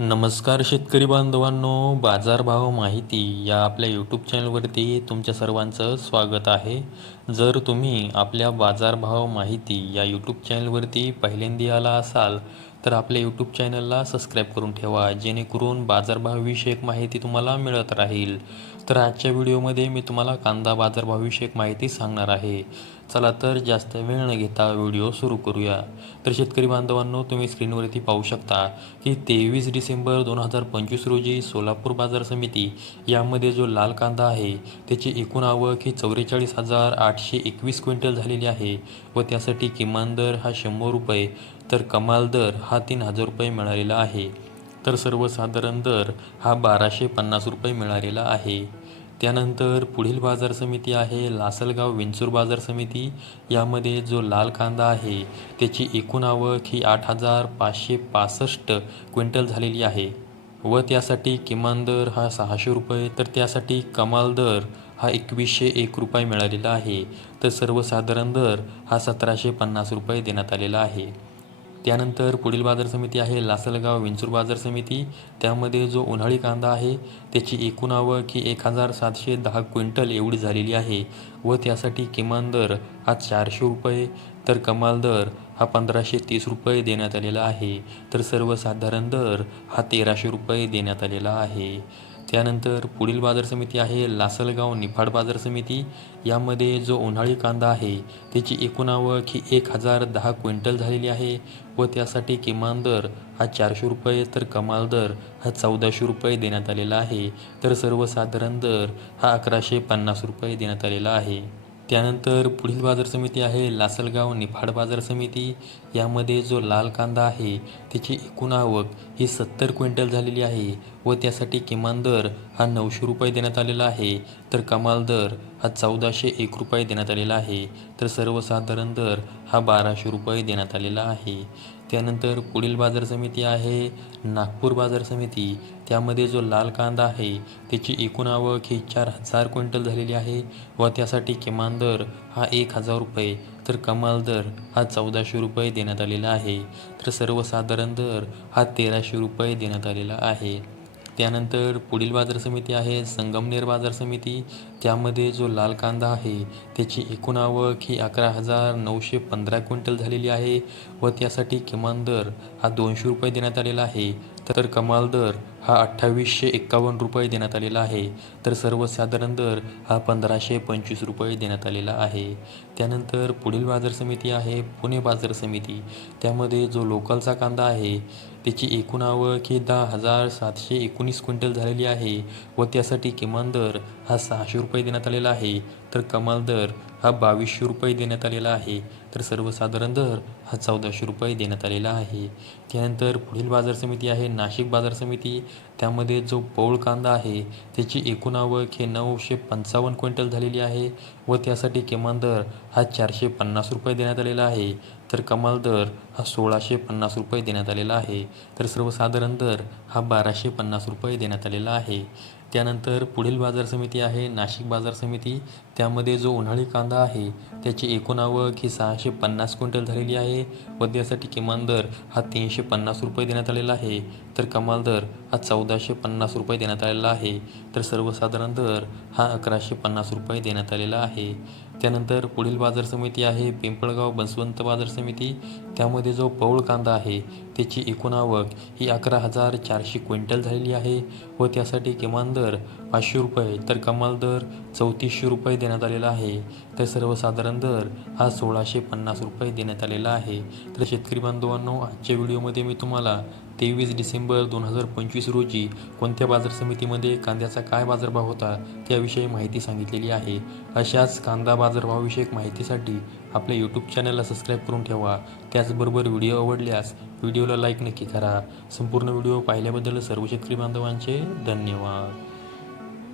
नमस्कार शेतकरी बांधवांनो, बाजारभाव माहिती या आपल्या यूट्यूब चॅनलवरती तुमच्या सर्वांचं स्वागत आहे. जर तुम्ही आपल्या बाजारभाव माहिती या यूट्यूब चॅनलवरती पहिल्यांदा आला असाल तर आपल्या यूट्यूब चॅनलला सबस्क्राईब करून ठेवा, जेणेकरून बाजारभावविषयक माहिती तुम्हाला मिळत राहील. तर आजच्या व्हिडिओमध्ये मी तुम्हाला कांदा बाजारभावविषयक माहिती सांगणार आहे. चला तर जास्त वेळ न घेता व्हिडिओ सुरू करूया. तर शेतकरी बांधवांनो, तुम्ही स्क्रीनवरती पाहू शकता की 23 डिसेंबर 2025 रोजी सोलापूर बाजार समिती यामध्ये जो लाल कांदा आहे त्याची एकूण आवक ही 44,821 क्विंटल झालेली आहे व त्यासाठी किमान दर हा 100 रुपये तर कमाल दर हा 3,000 रुपये मिळालेला आहे. तर सर्वसाधारण दर हा 1,250 रुपये मिळालेला आहे. त्यानंतर पुढील बाजार समिती आहे लासलगाव विंचूर बाजार समिती. यामध्ये जो लाल कांदा आहे त्याची एकूण आवक ही 8,565 क्विंटल झालेली आहे व त्यासाठी किमान दर हा 600 रुपये तर त्यासाठी कमाल दर हा 2,101 रुपये मिळालेला आहे. तर सर्वसाधारण दर हा 1,750 रुपये देण्यात आलेला आहे. त्यानंतर पुढील बाजार समिती आहे लासलगाव विंचूर बाजार समिती. त्यामध्ये जो उन्हाळी कांदा आहे त्याची एकूण आवक ही 1,710 क्विंटल एवढी झालेली आहे व त्यासाठी किमान दर हा 400 रुपये तर कमाल दर हा 1,530 रुपये देण्यात आलेला आहे. तर सर्वसाधारण दर हा 1,300 रुपये देण्यात आलेला आहे. त्यानंतर पुढील बाजार समिती आहे लासलगाव निफाड बाजार समिती. यामध्ये जो उन्हाळी कांदा आहे त्याची एकूण आवक ही 1,010 क्विंटल झालेली आहे व त्यासाठी किमान दर हा 400 रुपये तर कमाल दर हा 1,400 रुपये देण्यात आलेला आहे. तर सर्वसाधारण दर हा 1,150 रुपये देण्यात आलेला आहे. त्यानंतर पुढील बाजार समिती आहे लासलगाव निफाड बाजार समिती. यामध्ये जो लाल कांदा आहे त्याची एकूण आवक ही 70 क्विंटल झालेली आहे व त्यासाठी किमान दर हा 900 रुपये देण्यात आलेला आहे तर कमाल दर हा 1,401 रुपये देण्यात आलेला आहे. तर सर्वसाधारण दर हा 1,200 रुपये देण्यात आलेला आहे. त्यानंतर पुढील बाजार समिती आहे नागपूर बाजार समिती. त्यामध्ये जो लाल कांदा आहे त्याची एकूण आवक ही 4,000 क्विंटल झालेली आहे व त्यासाठी किमान दर हा 1,000 रुपये तर कमाल दर हा 1,400 रुपये देण्यात आलेला आहे. तर सर्वसाधारण दर हा 1,300 रुपये देण्यात आलेला आहे. त्यानंतर पुढील बाजार समिती आहे संगमनेर बाजार समिती. त्यामध्ये जो लाल कांदा आहे त्याची एकूण आवक ही 11,915 क्विंटल झालेली आहे व त्यासाठी किमान दर हा 200 रुपये देण्यात आलेला आहे तर कमाल दर हा 2,851 रुपये देण्यात आलेला आहे. तर सर्वसाधारण दर हा 1,525 रुपये देण्यात आलेला आहे. त्यानंतर पुढील बाजार समिती आहे पुणे बाजार समिती. त्यामध्ये जो लोकलचा कांदा आहे त्याची एकूण आवक ही 10,719 क्विंटल झालेली आहे व त्यासाठी किमान दर हा 600 रुपये देण्यात आलेला आहे तर कमाल दर हा 2,200 रुपये देण्यात आलेला आहे. तर सर्वसाधारण दर हा 1,400 रुपये देण्यात आलेला आहे. त्यानंतर पुढील बाजार समिती आहे नाशिक बाजार समिती. त्यामध्ये जो पौळ कांदा आहे त्याची एकूण आवक ही 955 क्विंटल झालेली आहे व त्यासाठी किमान दर हा 450 रुपये देण्यात आलेला आहे तर कमाल दर हा 1,650 रुपये देण्यात आलेला आहे. तर सर्वसाधारण दर हा 1,250 रुपये देण्यात आलेला आहे. त्यानंतर पुढील बाजार समिती आहे नाशिक बाजार समिती. त्यामध्ये जो उन्हाळी कांदा आहे त्याची एकूण आवक ही 650 क्विंटल झालेली आहे व त्यासाठी किमान दर हा 350 रुपये देण्यात आलेला आहे तर कमाल दर हा 1,450 रुपये देण्यात आलेला आहे. तर सर्वसाधारण दर हा 1,150 रुपये देण्यात आलेला आहे. त्यानंतर पुढील बाजार समिती आहे पिंपळगाव बसवंत बाजार समिती. त्यामध्ये जो पौळ कांदा आहे त्याची एकूण आवक ही 11,400 क्विंटल झालेली आहे व त्यासाठी किमान दर 500 रुपये तर कमाल दर 3,400 रुपये देण्यात आलेला आहे. तर सर्वसाधारण दर हा 1,650 रुपये देण्यात आलेला आहे. तर शेतकरी बांधवांनो, आजच्या व्हिडिओमध्ये मी तुम्हाला 23 डिसेंबर 2025 रोजी कोणत्या बाजार समितीमध्ये कांद्याचा काय बाजारभाव होता त्याविषयी माहिती सांगितलेली आहे. अशाच कांदा बाजारभावाविषयक माहितीसाठी आपल्या यूट्यूब चॅनलला सबस्क्राईब करून ठेवा. त्याचबरोबर व्हिडिओ आवडल्यास व्हिडिओला लाईक नक्की करा. संपूर्ण व्हिडिओ पाहिल्याबद्दल सर्व शेतकरी बांधवांचे धन्यवाद.